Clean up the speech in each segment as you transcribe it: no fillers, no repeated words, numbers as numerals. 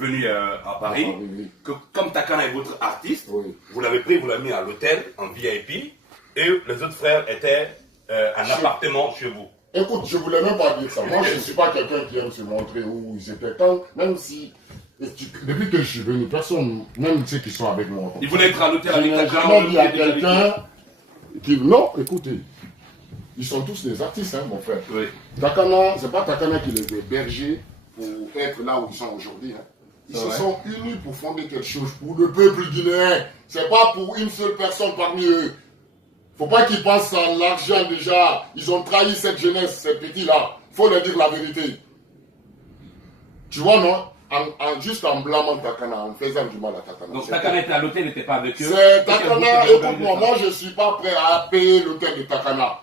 venu à Paris, oui. que comme Takana est votre artiste, Oui. vous l'avez pris, vous l'avez mis à l'hôtel en VIP, et les autres frères étaient en appartement chez vous. Écoute, je voulais même pas dire ça. Moi, je ne suis pas quelqu'un qui aime se montrer où ils étaient. Même si, depuis que je suis venu, personne, même ceux qui sont avec moi. Ils voulaient être à l'hôtel Je avec n'ai Takana. jamais dit à quelqu'un qui... Non, écoutez, ils sont tous des artistes, hein, mon frère. Oui. Takana, c'est pas Takana qui les a hébergés pour être là où ils sont aujourd'hui. Hein. Ils se sont unis pour fonder quelque chose pour le peuple guinéen. C'est pas pour une seule personne parmi eux. Faut pas qu'ils pensent à l'argent déjà. Ils ont trahi cette jeunesse, ces petits-là. Faut leur dire la vérité. Tu vois, non? Juste en blâmant Takana, en faisant du mal à Takana. Donc Takana était à l'hôtel, il n'était pas avec eux. C'est Takana, écoute-moi, moi je ne suis pas prêt à payer l'hôtel de Takana.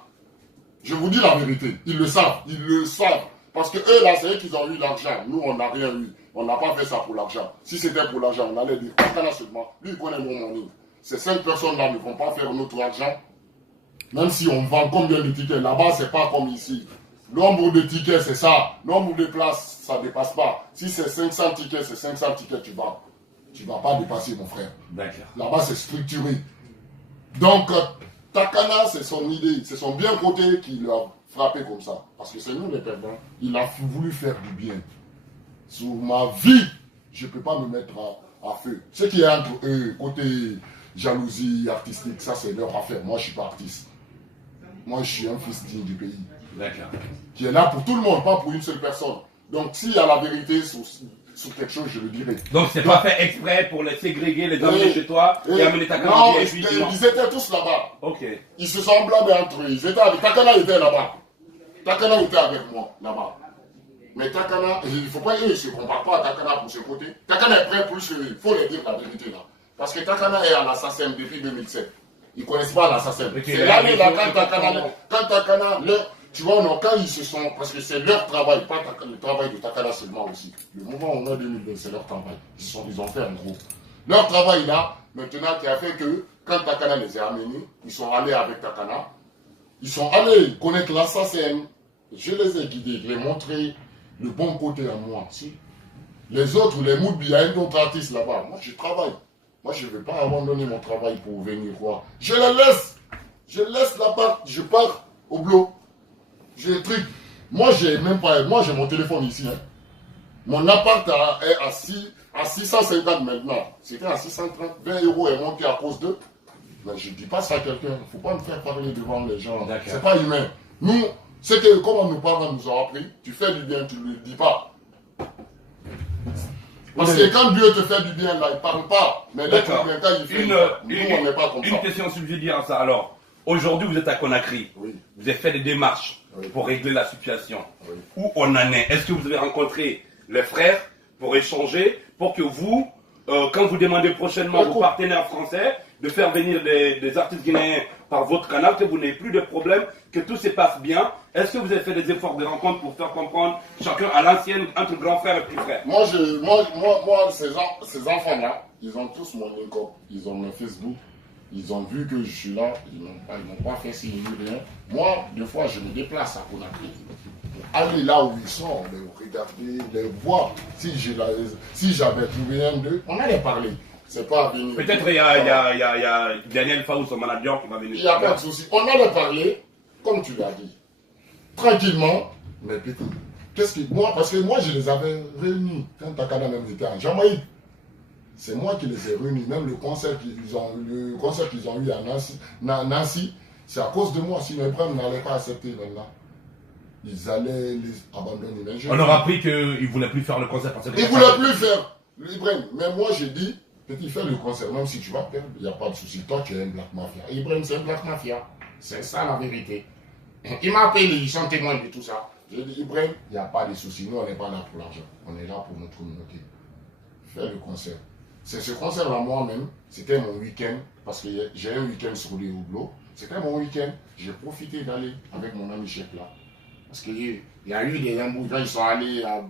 Je vous dis la vérité. Ils le savent. Ils le savent. Parce que eux là, c'est eux qui ont eu l'argent. Nous, on n'a rien eu. On n'a pas fait ça pour l'argent. Si c'était pour l'argent, on allait dire Takana seulement. Lui, il connaît mon money. Ces 5 personnes-là ne vont pas faire notre argent. Même si on vend combien de tickets, là-bas, c'est pas comme ici. Nombre de tickets, c'est ça. Nombre de places, ça ne dépasse pas. Si c'est 500 tickets, c'est 500 tickets, tu vas pas dépasser, mon frère. D'accord. Là-bas, c'est structuré. Donc, Takana, c'est son idée, c'est son bien côté qui l'a frappé comme ça. Parce que c'est nous les perdants. Il a voulu faire du bien. Sur ma vie, je ne peux pas me mettre à feu. Ce qui est entre eux, côté jalousie artistique, ça c'est leur affaire. Moi, je ne suis pas artiste. Moi, je suis un fils digne du pays. D'accord. Qui est là pour tout le monde, pas pour une seule personne. Donc, s'il y a la vérité sur quelque chose, je le dirai. Donc, c'est pas fait exprès pour les ségréguer, les amener chez toi et amener Takana non, en VIP, non. ils étaient tous là-bas. Ok. Ils se sont blâmés entre eux. Ils étaient avec... Takana était là-bas. Takana était avec moi, là-bas. Mais Takana, il ne faut pas, eux, ils ne se comparent pas à Takana pour ce côté. Takana est prêt plus que eux. Il faut leur dire la vérité, là. Parce que Takana est à l'assassin depuis 2007. Ils ne connaissent pas l'assassin. C'est l'année là, quand Takana, tu vois, non, quand ils se sont, parce que c'est leur travail, pas le travail de Takana seulement aussi. Le moment où on est 2002, c'est leur travail. Ils ont fait un gros. Leur travail là, maintenant, qui a fait que, quand Takana les a amenés, ils sont allés avec Takana. Ils sont allés connaître l'assassin. Je les ai guidés, je les ai montré le bon côté à moi. Si. Les autres, les Moudbi, il y a un autre artiste là-bas. Moi, je travaille. Moi, je ne vais pas abandonner mon travail pour venir voir. Je les laisse. Je laisse là-bas. Je pars au boulot. J'ai truc. Moi, j'ai même pas. Moi, j'ai mon téléphone ici. Hein. Mon appart est à 650 maintenant. C'était à 630. 20 € est monté à cause d'eux. Mais je ne dis pas ça à quelqu'un. Il ne faut pas me faire parler devant les gens. C'est pas humain. Nous, c'est que comme nos parents nous ont appris, tu fais du bien, tu ne le dis pas. Parce que quand Dieu te fait du bien, là, il ne parle pas. Mais l'être humain, quand il fait nous, on n'est pas comme ça. Une question subsidiaire à ça. Alors, aujourd'hui, vous êtes à Conakry. Oui. Vous avez fait des démarches pour régler la situation. Oui. Où on en est? Est-ce que vous avez rencontré les frères pour échanger, pour que vous, quand vous demandez prochainement aux partenaires français de faire venir des artistes guinéens par votre canal, que vous n'ayez plus de problème, que tout se passe bien? Est-ce que vous avez fait des efforts de rencontre pour faire comprendre chacun à l'ancienne entre grand frère et petit frère? Moi, ces enfants-là, ils ont tous mon link-up, ils ont mon Facebook, ils ont vu que je suis là, ils n'ont pas fait signe ni rien. Moi, des fois, je me déplace à Conakry. Aller là où ils sont, les regarder, les voir. Si j'avais trouvé un d'eux, on allait parler. C'est pas venir. Peut-être il y a Daniel Faou, son manager, qui va venir. Il n'y a pas de souci. On allait parler, comme tu l'as dit. Tranquillement, mais plutôt. Parce que moi, je les avais réunis quand Takana même était en Jamaïque. C'est moi qui les ai réunis. Même le concert qu'ils ont eu à Nancy, c'est à cause de moi. Sinon, Ibrahim n'allait pas accepter maintenant. Ils allaient les abandonner. On aura appris qu'ils ne voulaient plus faire le concert. Ils ne voulaient plus faire Ibrahim. Mais moi, j'ai dit, petit, fais le concert. Même si tu vas perdre, il n'y a pas de souci. Toi, tu es un Black Mafia. Ibrahim, c'est un Black Mafia. C'est ça la vérité. Il m'a appelé, ils sont témoins de tout ça. J'ai dit, Ibrahim, il n'y a pas de souci. Nous, on n'est pas là pour l'argent. On est là pour notre communauté. Fais le concert. C'est ce concert-là, moi-même, c'était mon week-end, parce que j'ai un week-end sur les Houblot. C'était mon week-end. J'ai profité d'aller avec mon ami chef là. Parce qu'il y a eu des embrouilles, ils sont allés à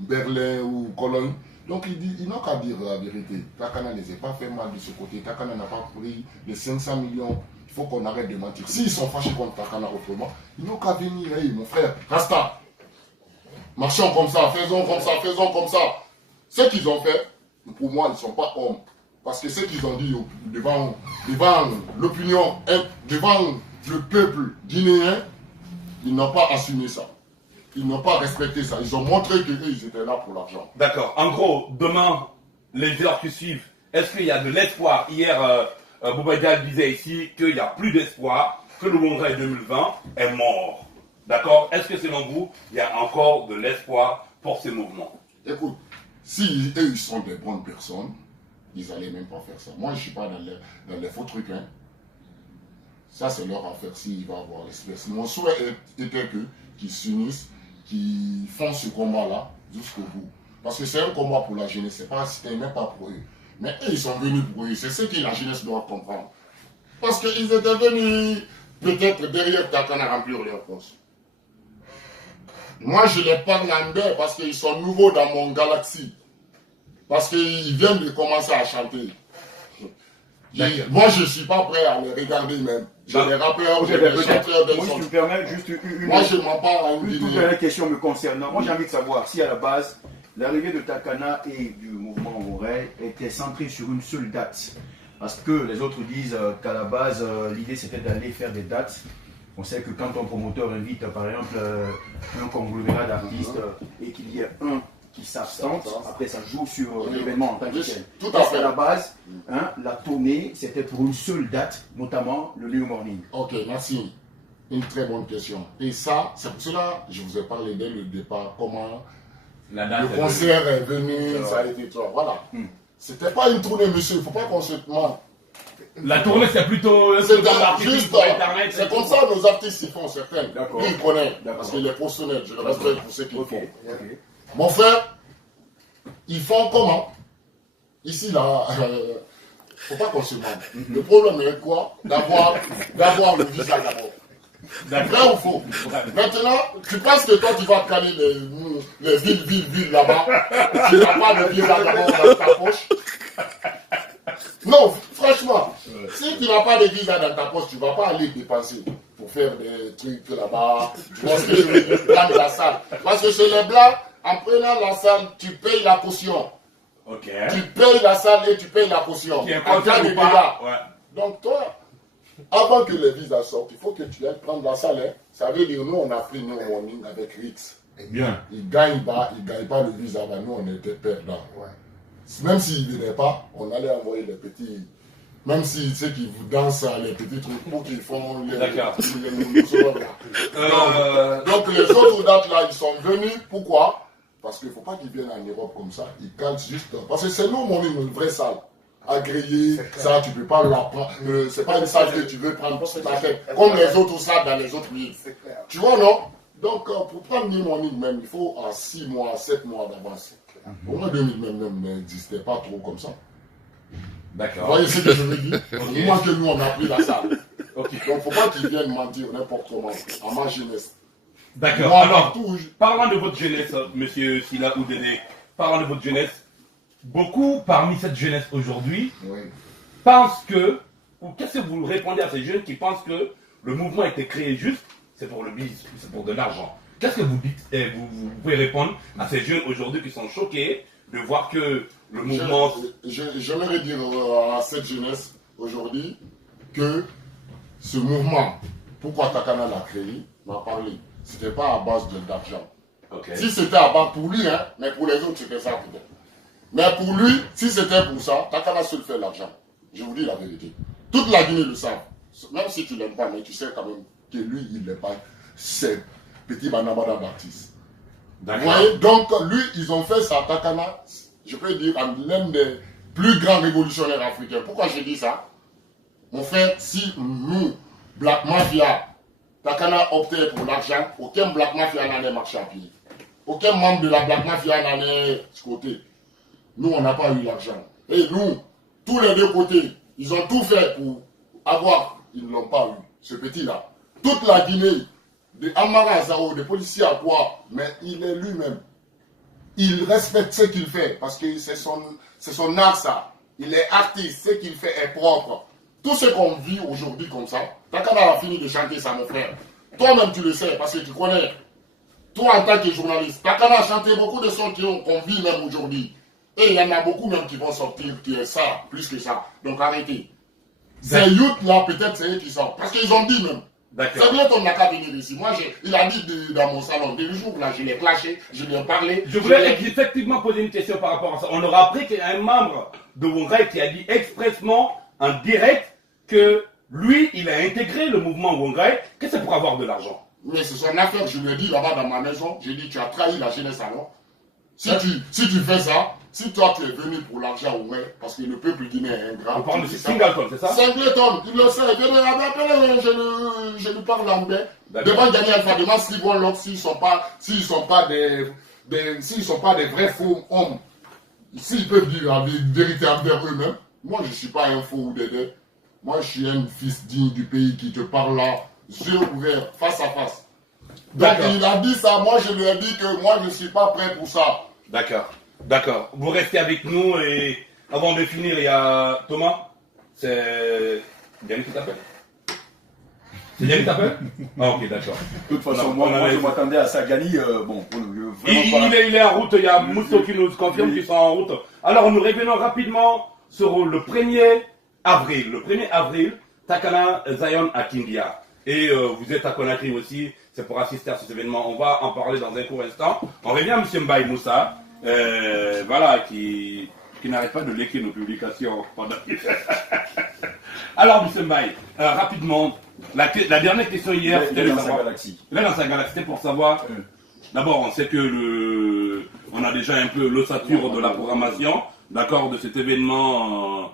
Berlin ou Cologne. Donc ils n'ont qu'à dire la vérité. Takana ne les a pas fait mal de ce côté. Takana n'a pas pris les 500 millions. Il faut qu'on arrête de mentir. S'ils sont fâchés contre Takana autrement, ils n'ont qu'à venir. Hey, mon frère, Rasta, marchons comme ça, faisons comme ça, faisons comme ça. Ce qu'ils ont fait, pour moi, ils ne sont pas hommes. Parce que ce qu'ils ont dit devant l'opinion, devant le peuple guinéen, ils n'ont pas assumé ça. Ils n'ont pas respecté ça. Ils ont montré qu'eux, ils étaient là pour l'argent. D'accord. En gros, demain, les heures qui suivent, est-ce qu'il y a de l'espoir? Hier, Boubadia disait ici qu'il n'y a plus d'espoir, que le Congrès 2020 est mort. D'accord? Est-ce que selon vous, il y a encore de l'espoir pour ces mouvements? Écoute, si eux, ils sont des bonnes personnes, ils n'allaient même pas faire ça. Moi, je ne suis pas dans les faux trucs. Hein. Ça, c'est leur affaire s'il va avoir l'espèce. Mon souhait était qu'ils s'unissent, qu'ils font ce combat-là jusqu'au bout. Parce que c'est un combat pour la jeunesse, c'était même pas pour eux. Mais eux, ils sont venus pour eux. C'est ce que la jeunesse doit comprendre. Parce qu'ils étaient venus peut-être derrière Takana remplir leur poste. Moi, je les parle en l'air parce qu'ils sont nouveaux dans mon galaxie. Parce qu'ils viennent de commencer à chanter. Moi, je ne suis pas prêt à les regarder même. J'ai des rappeurs, j'ai des chanteurs de moi, si tu me permets, juste une... Moi, je m'en parle à une toute dernière question me concernant. Moi, j'ai envie de savoir si à la base, l'arrivée de Takana et du mouvement Morel était centrée sur une seule date. Parce que les autres disent qu'à la base, l'idée c'était d'aller faire des dates. On sait que quand un promoteur invite, par exemple, un conglomérat d'artistes et qu'il y ait un qui s'absente, après ça joue sur l'événement en tant que tel. Tout à fait. À la base, hein, la tournée, c'était pour une seule date, notamment le New Morning. Ok, merci. Une très bonne question. Et ça, c'est pour cela que je vous ai parlé dès le départ, comment le concert est venu, ça a été toi. Voilà. C'était pas une tournée, monsieur, il ne faut pas qu'on se mente. La tournée, c'est plutôt... C'est juste, c'est comme ça nos artistes ils font, certains. Lui, il connaît, parce qu'il est professionnel, je le respecte pour ce qu'il font. Mon frère, ils font comment? Ici, là, faut pas qu'on se mente. Le problème est quoi? D'avoir le visa d'abord. Vrai ou faux? Maintenant, tu penses que toi, tu vas caler les villes là-bas, tu n'as pas le visa d'abord dans ta poche? Non, franchement, si tu n'as pas de visa dans ta poche, tu ne vas pas aller dépenser pour faire des trucs là-bas. Tu vois ce que je veux dire? Prendre la salle. Parce que chez les Blancs, en prenant la salle, tu payes la caution. Ok. Tu payes la salle et tu payes la caution. En cas de dégâts. Ouais. Donc toi, avant que les visas sortent, il faut que tu ailles prendre la salle. Hein. Ça veut dire, nous, on a pris nos warnings avec Rix. Bien. Ils gagnent pas le visa. Bah, nous, on était perdants. Ouais. Même s'ils ne venaient pas, on allait envoyer les petits... Même si ceux qui vous dansent les petits trucs pour qu'ils font les donc les autres dates là, ils sont venus. Pourquoi? Parce qu'il ne faut pas qu'ils viennent en Europe comme ça. Ils calent juste. Parce que c'est nous, une vraie salle. Agréée, ça, tu ne peux pas la prendre. C'est pas une salle que tu veux prendre pour ta tête. Comme les autres salles dans les autres villes. Tu vois, non? Donc, pour prendre New Morning même, il faut à 6 mois, 7 mois d'avance. Au moins 2000 même n'existait pas trop comme ça. D'accord. Vous voyez ce que je veux dire? Au moins que nous, on a pris la salle. Donc, il ne faut pas qu'ils viennent mentir n'importe comment, à ma jeunesse. D'accord. Alors, parlant de votre jeunesse, monsieur Sila Oudéné, parlant de votre jeunesse, beaucoup parmi cette jeunesse aujourd'hui pensent que, ou qu'est-ce que vous répondez à ces jeunes qui pensent que le mouvement a été créé juste, c'est pour le business, c'est pour de l'argent. Qu'est-ce que vous dites, et vous pouvez répondre à ces jeunes aujourd'hui qui sont choqués de voir que le mouvement... J'aimerais dire à cette jeunesse aujourd'hui que ce mouvement, pourquoi Takana l'a créé, m'a parlé. Ce n'était pas à base d'argent. Okay. Si c'était à base pour lui, hein, mais pour les autres, c'était ça peut-être. Mais pour lui, si c'était pour ça, Takana seul fait l'argent. Je vous dis la vérité. Toute la Guinée le savent. Même si tu ne l'aimes pas, mais tu sais quand même que lui, il n'est pas ce petit banabada d'artiste. Vous voyez? Donc, lui, ils ont fait ça, Takana, je peux dire, l'un des plus grands révolutionnaires africains. Pourquoi je dis ça? Mon frère, si nous, Black Mafia, Takana optait pour l'argent, aucun Black Mafia n'allait marcher à pied. Aucun membre de la Black Mafia n'allait ce côté. Nous, on n'a pas eu l'argent. Et nous, tous les deux côtés, ils ont tout fait pour avoir, ils ne l'ont pas eu, ce petit-là. Toute la Guinée, de Amara à Zao, des policiers à quoi, mais il est lui-même. Il respecte ce qu'il fait, parce que c'est son art, ça. Il est artiste, ce qu'il fait est propre. Tout ce qu'on vit aujourd'hui comme ça, Takana a fini de chanter ça, mon frère. Toi-même, tu le sais, parce que tu connais. Toi, en tant que journaliste, Takana a chanté beaucoup de sons qu'on vit même aujourd'hui. Et il y en a beaucoup même qui vont sortir, qui est ça, plus que ça. Donc arrêtez. Ces youths là, peut-être c'est eux qui sortent. Parce qu'ils ont dit même. D'accord. C'est bien qu'on n'a qu'à venir ici. Moi, il a dit dans mon salon, des jours là, je l'ai clashé, je lui ai parlé. Je voulais effectivement poser une question par rapport à ça. On aura appris qu'il y a un membre de Wongai qui a dit expressement, en direct, que lui, il a intégré le mouvement Wongai, que c'est pour avoir de l'argent. Mais c'est son affaire, je lui ai dit là-bas dans ma maison, j'ai dit, tu as trahi la jeunesse alors. Si tu fais ça, si toi tu es venu pour l'argent, ouais, parce que le peuple guinéen est ingrat. On parle de Singleton, c'est ça? Singleton, il le sait, je lui parle anglais. Devant Daniel Alpha, devant Steve Locke, s'ils sont pas des vrais faux hommes, s'ils peuvent dire la vérité envers eux-mêmes, moi je ne suis pas un faux ou des. Moi je suis un fils digne du pays qui te parle là, yeux ouverts, face à face. Donc il a dit ça, moi je lui ai dit que moi je ne suis pas prêt pour ça. D'accord, d'accord. Vous restez avec nous et avant de finir, il y a Thomas. C'est Yannick qui t'appelle? C'est Yannick qui t'appelle? Ah ok, d'accord. De toute façon, moi je m'attendais à ça. Gani, bon, il est en route, il y a Mousso qui nous confirme qu'ils sont en route. Alors nous revenons rapidement sur le 1er avril. Le 1er avril, Takana Zion à Kindia. Et vous êtes à Conakry aussi, c'est pour assister à cet événement. On va en parler dans un court instant. On revient à M. Mbaye Moussa, voilà, qui n'arrête pas de léquer nos publications pendant. Alors, M. Mbaye, rapidement, la dernière question hier, c'était dans sa galaxie. Là, dans sa galaxie, c'était pour savoir. D'abord, on sait que on a déjà un peu l'ossature de la programmation, d'accord, de cet événement